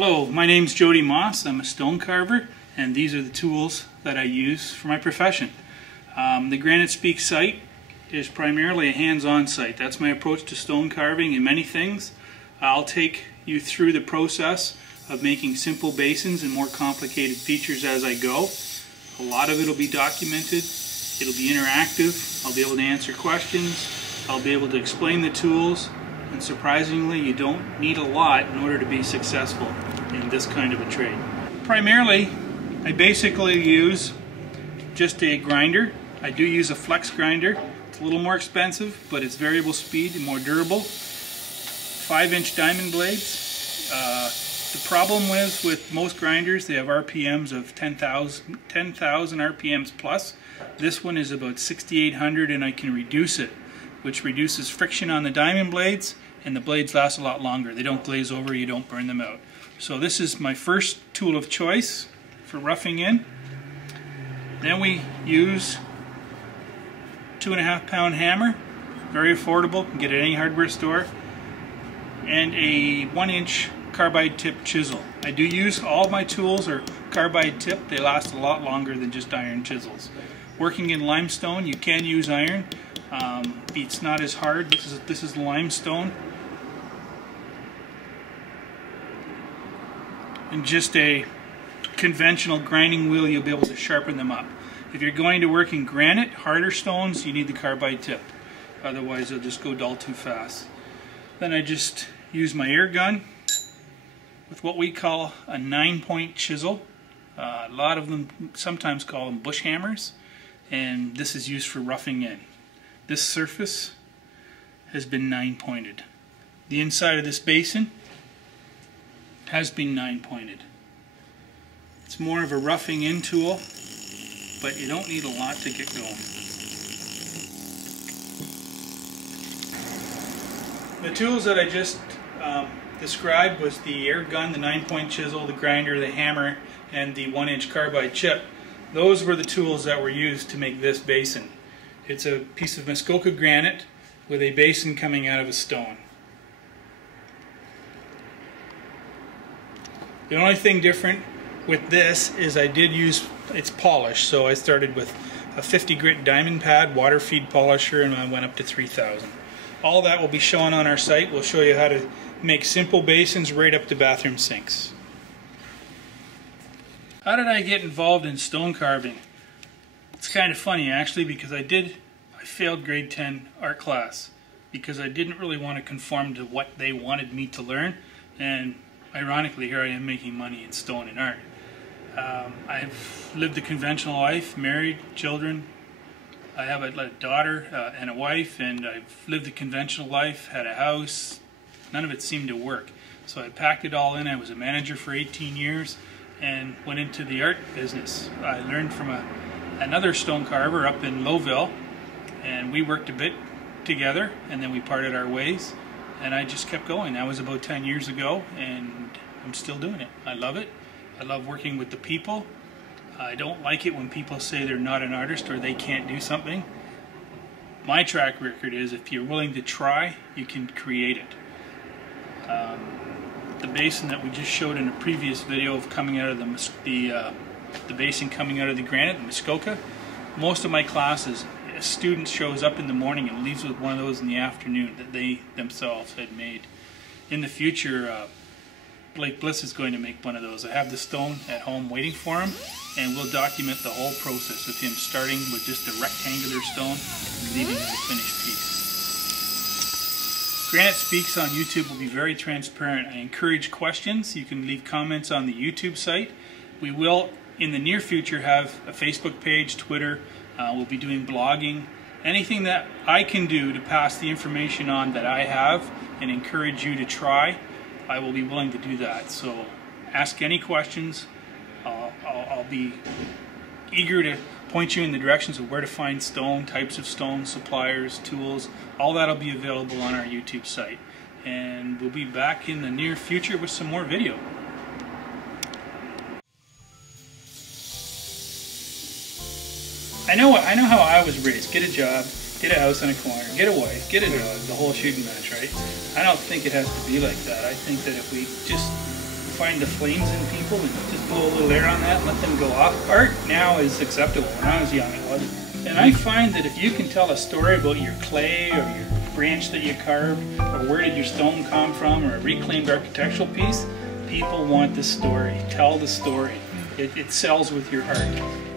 Hello, my name's Jody Moss. I'm a stone carver, and these are the tools that I use for my profession. The Granite Speak site is primarily a hands-on site. That's my approach to stone carving and many things. I'll take you through the process of making simple basins and more complicated features as I go. A lot of it will be documented. It'll be interactive. I'll be able to answer questions. I'll be able to explain the tools. And surprisingly, you don't need a lot in order to be successful in this kind of a trade. Primarily, I basically use just a grinder. I do use a flex grinder. It's a little more expensive, but it's variable speed and more durable. 5-inch diamond blades. The problem with most grinders, they have RPMs of 10,000 RPMs plus. This one is about 6,800, and I can reduce it, which reduces friction on the diamond blades, and the blades last a lot longer. They don't glaze over, you don't burn them out. So this is my first tool of choice for roughing in. Then we use 2.5 pound hammer, very affordable, can get it at any hardware store, and a 1-inch carbide tip chisel. I do use all of my tools are carbide tip. They last a lot longer than just iron chisels. Working in limestone, you can use iron. It's not as hard. This is limestone, and just a conventional grinding wheel, you'll be able to sharpen them up. If you're going to work in granite, harder stones, you need the carbide tip. Otherwise, they'll just go dull too fast. Then I just use my air gun with what we call a 9-point chisel. A lot of them sometimes call them bush hammers, and this is used for roughing in. This surface has been 9-pointed. The inside of this basin has been 9-pointed. It's more of a roughing in tool, but you don't need a lot to get going. The tools that I just described was the air gun, the 9-point chisel, the grinder, the hammer, and the 1-inch carbide chip. Those were the tools that were used to make this basin. It's a piece of Muskoka granite with a basin coming out of a stone. The only thing different with this is I did use, it's polished, so I started with a 50 grit diamond pad, water feed polisher, and I went up to 3,000. All that will be shown on our site. We'll show you how to make simple basins right up to bathroom sinks. How did I get involved in stone carving? It's kind of funny actually, because I failed grade 10 art class because I didn't really want to conform to what they wanted me to learn, and ironically here I am making money in stone and art. I've lived a conventional life, married, children. I have a daughter and a wife, and I've lived a conventional life, had a house. None of it seemed to work. So I packed it all in. I was a manager for 18 years and went into the art business. I learned from another stone carver up in Lowville, and we worked a bit together, and then we parted our ways, and I just kept going. That was about 10 years ago, and I'm still doing it. I love it. I love working with the people. I don't like it when people say they're not an artist or they can't do something. My track record is if you're willing to try, you can create it. The basin that we just showed in a previous video of coming out of the basin coming out of the granite, the Muskoka, most of my classes, a student shows up in the morning and leaves with one of those in the afternoon that they themselves had made. In the future, Bliss is going to make one of those. I have the stone at home waiting for him, and we'll document the whole process with him starting with just a rectangular stone and leaving it a finished piece. Granite Speaks on YouTube will be very transparent. I encourage questions. You can leave comments on the YouTube site. We will, in the near future, have a Facebook page, Twitter. We'll be doing blogging. Anything that I can do to pass the information on that I have and encourage you to try, I will be willing to do that. So ask any questions. I'll be eager to point you in the directions of where to find stone, types of stone, suppliers, tools. All that will be available on our YouTube site. And we'll be back in the near future with some more video. I know how I was raised. Get a job, get a house on a corner, get a wife, get a dog, the whole shooting match, right? I don't think it has to be like that. I think that if we just find the flames in people and just blow a little air on that and let them go off. Art now is acceptable. When I was young, it wasn't. And I find that if you can tell a story about your clay or your branch that you carved, or where did your stone come from, or a reclaimed architectural piece, people want the story. Tell the story. It sells with your art.